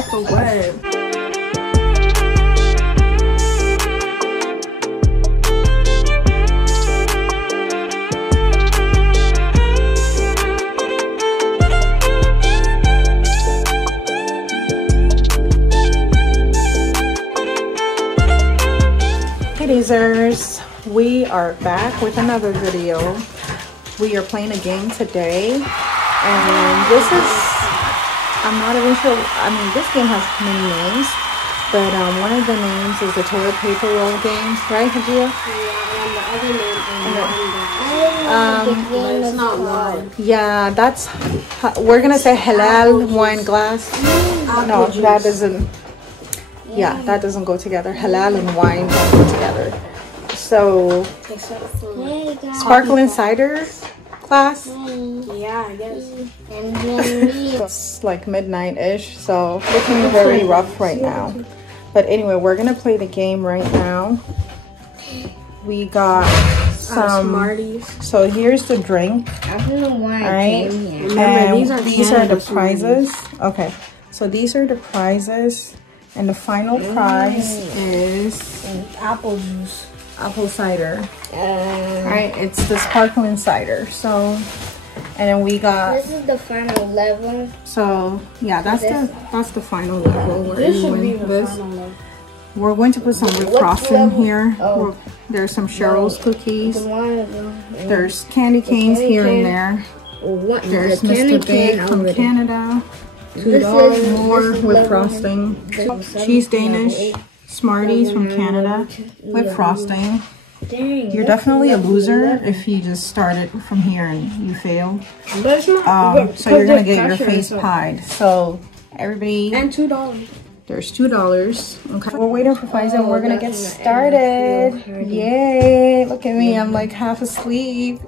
off the web. Hey Dazers, we are back with another video. We are playing a game today, and this is, I'm not even sure, I mean this game has many names, but one of the names is the toilet paper roll game, right Hajia? Yeah, and the other name is but it's not wine. Yeah, that's, we're gonna say halal wine glass. No, that doesn't. Yeah, that doesn't go together. Halal and wine don't go together. So, sparkling cider class. Yeah, I guess. It's like midnight-ish, so looking very rough right now. But anyway, we're gonna play the game right now. We got some Smarties. So here's the drink. I don't know why I Right? came here. Remember, these are the prizes. Okay, so these are the prizes. And the final prize is Apple juice. apple cider. Alright, it's the sparkling cider. So, and then we got. This is the final level. So yeah, that's the final level. Where This you should be win the this. final level. We're going to put some whipped What frosting level? here. Oh. There's some Cheryl's cookies. The one, There's candy canes candy here cane. and there. what, There's the candy Mr. Big cane from over there. Canada. This $2 is- more this is with level frosting. This- Cheese Danish. Smarties from Canada with frosting. Dang, You're definitely a loser if you just started from here and you fail. But it's not. So you're gonna get your face pied. So everybody, And $2. there's $2. Okay, we're waiting for Faiza and we're gonna get started. Yay! Look at me, I'm like half asleep.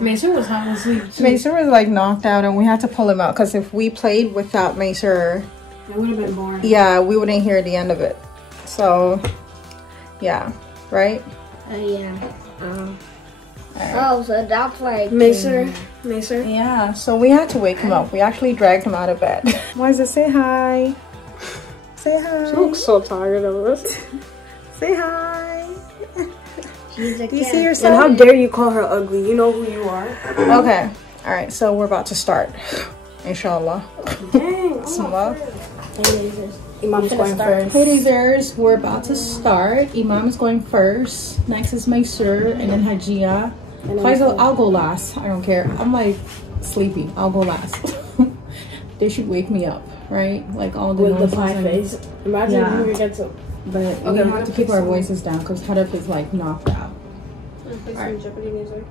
Mason was half asleep. Macer was like knocked out, and we had to pull him out because if we played without Macer, It would have been boring. yeah, we wouldn't hear the end of it. So, yeah, right? yeah. Oh, so that's like Macer. Yeah, so we had to wake him up. We actually dragged him out of bed. Liza, say hi. Say hi. She looks so tired of us. Say hi. She's a Do you cat. see And yourself? how dare you call her ugly? You know who you are. Okay. All right, so we're about to start. Inshallah. Dang. Some love. Imam's going first. Hey Dazers, we're about to start. Imam is going first. Next is Maysur, and then Hajia. Faisal, I'll go last. I don't care. I'm like sleepy. I'll go last. They should wake me up, right? Like all the With the noises pie and- face. Imagine Yeah. we get to. But Okay, we have to keep our voices down because Hadaf is like knocked out. Play some Jeopardy music.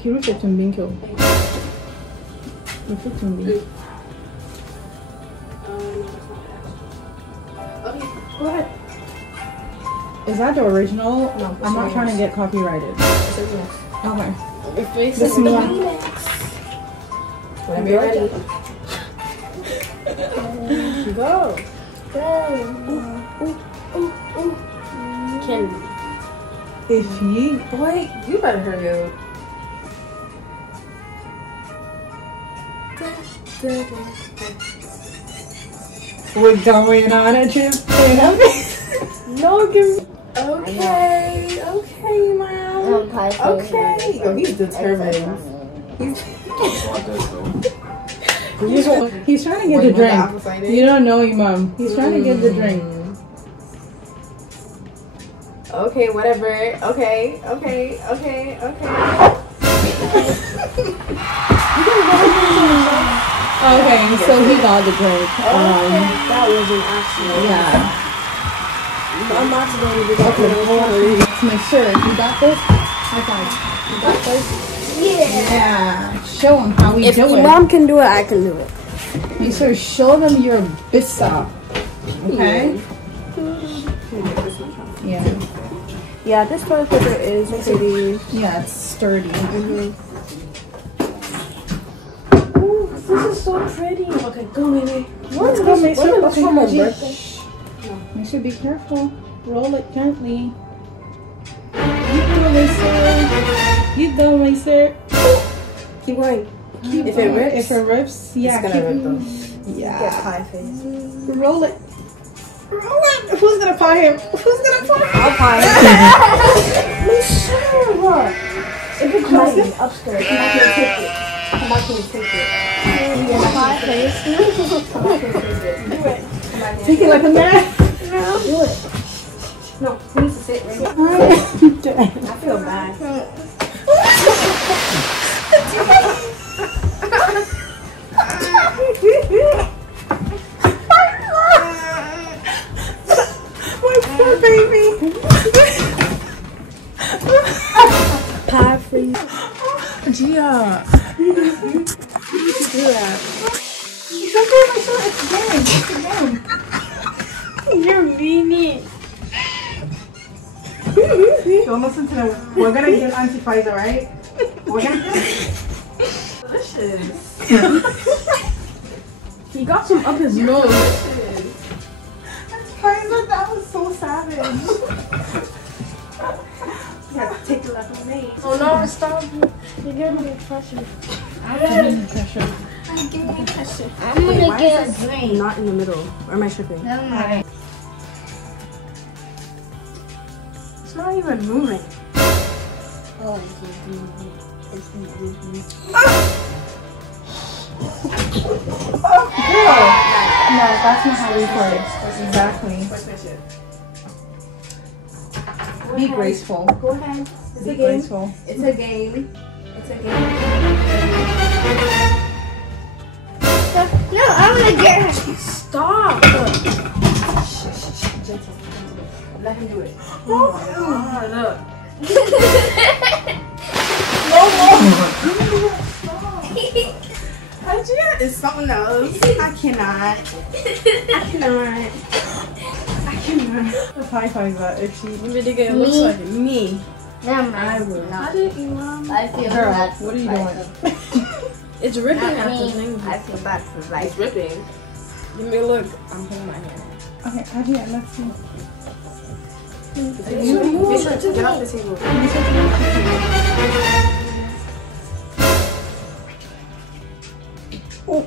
Kiro 15 being killed. 15 being. Okay, go ahead. Is that the original? No, I'm not trying to get copyrighted. Okay. Your face This is one. Whenever you're ready. Go. Candy. If you Boy, you better hurry up. we're going on a trip. No, give me. Okay, Mom. Okay. Oh, he's determined. He's trying to get the drink. You don't know Imam. He's trying to get the drink. Okay, whatever. Okay. Okay, so he got the drink. That was an accident. Yeah. I'm not going to do Okay, let's make sure. You got this? High five. You got this? Yeah. Show him how we If do your it. mom can do it, I can do it. You sort of show them your bisa. Okay? Yeah. Yeah, this toilet paper is pretty. Yeah, it's sturdy. Ooh, this is so pretty. Okay, go, Mimi. Let's go, Mason. What's Okay, my Haji. birthday? You should be careful. Roll it gently. You go, Mason. You go, Mason. Keep going. Keep If going. it rips, If it rips, yeah, it's gonna keep rip though. Yeah. Get pie face. Roll it. Roll it. Who's gonna pie him? Who's gonna pie him? I'll pie him. Sure. If it's clean upstairs, I'm not gonna take it. I'm not gonna take it. Get pie face. I'm not gonna take it. Do it. Take it like a man. No. Do it. No, he needs to sit right here. I feel bad. My poor baby. Pie for you. Gia. You do that. It's okay, my son. It's a game. It's a game. You're meanie. Don't listen to them. We're gonna get Auntie Pies, alright? We're gonna get delicious. He got some up his nose. Auntie Pies, that was so savage. You have to take the left of me. Oh no, stop. You're giving me pressure. I'm gonna get a drink. Not in the middle. Or am I tripping? Never mind. It's not even moving. Oh, it's moving. It's moving. No, that's not how we play. Exactly. Be graceful. Go ahead. It's Be a game. graceful. It's a game. It's a game. No, I'm gonna get her. Stop. Gentle. Let him do it. Oh my god. Look. Gia is something else. I cannot. The pie pies that if she. It looks like me. Never mind. I will No. not. I feel Girl, bad. what are you doing? It's ripping Not at the me. thing. I feel bad for It's life. ripping. Give me a look. I'm putting my hand. Okay, Adia, let's see. You should get off the table. Oh.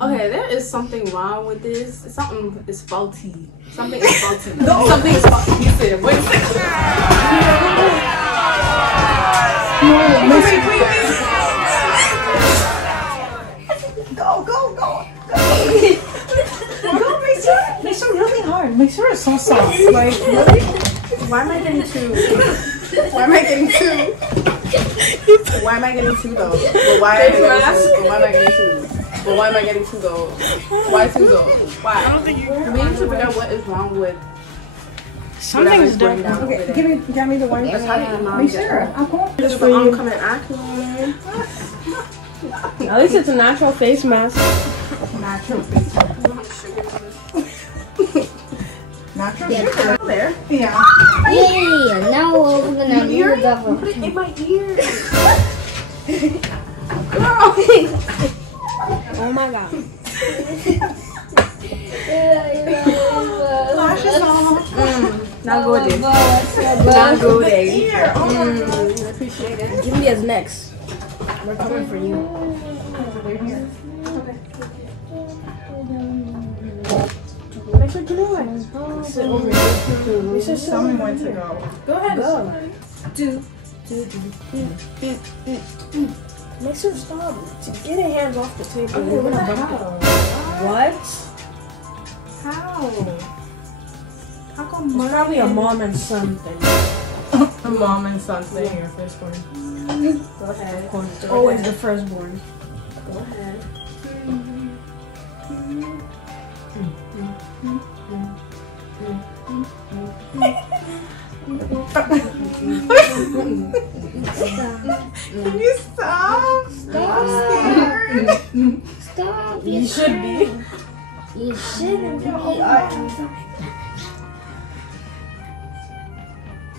Okay, there is something wrong with this. Something is faulty. Something is faulty. Something is faulty. He said, wait a second. Go. Make sure really hard. Make sure it's so soft. Like, really? Why am I getting two? Why am I getting two? Why am I getting two though? But why am I getting two? But why am I getting two? But why am I getting two though? Why two though? Why? We need to figure out what is wrong with something's going different. down over Okay, there. give me the one. That's how your mom Make gets sure. her. I'll go. Just for you. Coming acne. At least it's a natural face mask. Natural face. Natural sugar. There. Yeah. Yeah. Now we're gonna do the double. Put it in my ear. Oh my god. Lashes on. Not good. Not good. I appreciate it. Give me as next. We're coming for you. Make sure you know it. Sit over here. Tell me when to go. Go ahead. Go. Make sure to stop. Get your hands off the table. Okay, You're what the gonna bump hell? it. What? How? How come It's mine probably a and- mom and son thing. The mom and son thing here first one. Go ahead. Of course, it's always the firstborn. Go ahead. Can you stop? I'm scared. Stop. You should be. You shouldn't be.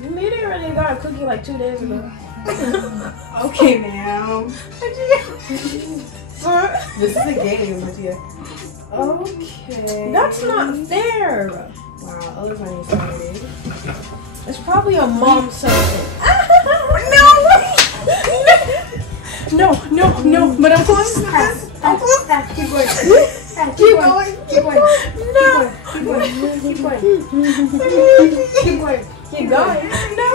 You made it already got a cookie like 2 days ago. Okay, now. This is a game, Matia. Okay. That's not fair. Wow, Ella's not even started. It's probably a mom something. No, but I'm close to this. Keep going. Keep going. Keep going. No. Keep going. Keep going. Keep going. Keep going. No.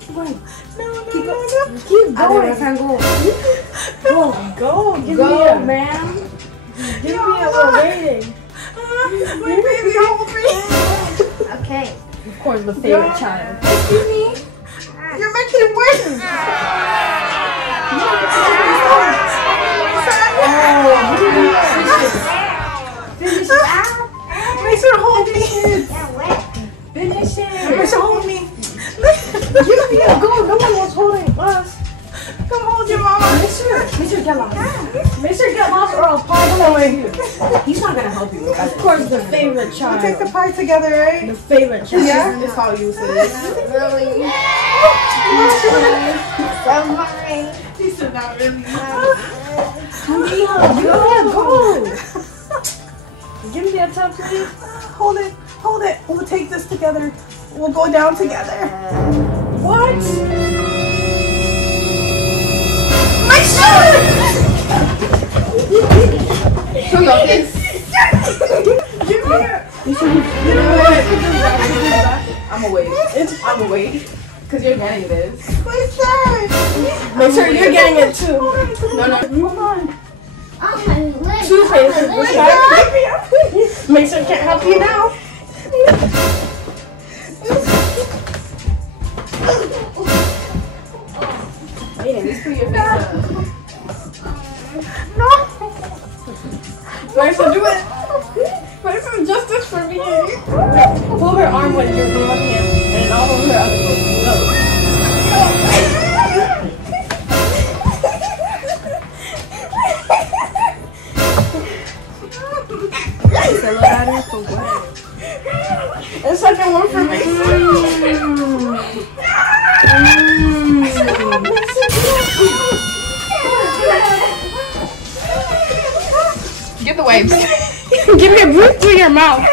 Keep going. No. Keep No. going. No. Keep going. Go. Go. Give Go. me a man. Give me a rating. My baby, hold me. Okay. Of course, the favorite child. Excuse me. You're making it worse. Finish it. Make sure to hold me. Finish it. Make sure to hold me. Give me a go. No one was holding us. Come hold your mama. Make sure get lost. Make sure get lost or I'll pie away you. He's not gonna help you. Of course, the favorite We'll child. take the pie together, right? The favorite child. Yeah. It's all you, sis. Really? He said not really. Go. Give me that top, please. Hold it. Hold it. We'll take this together. We'll go down together. What? My shoe! Show your kids. Give me it. You know what? I'm gonna wait. I'm gonna wait. Cause you're getting this. My son. Make sure you're getting it too. No. Hold on. Two faces. Make sure I can't help you now. Wait, at least put your face up. No. Marissa, do it. Marissa, justice for me. Hold her arm when you're with one hand, and I'll hold her other hand. The second one for me. Get the wipes. Give me a breath through your mouth.